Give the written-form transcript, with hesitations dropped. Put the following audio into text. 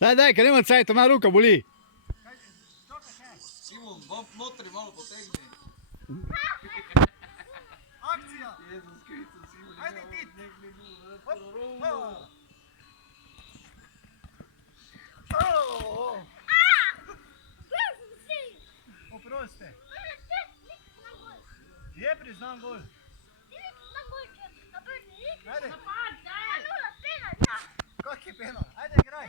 Daj, ker nema cajta, ima ruka boli. Simon, notri malo potegni. Akcija! Jezus Kristus, Simon, Ajde ti! Oproste. Je priznan gol. Ajde. Kak je penal? Ajde, igraj.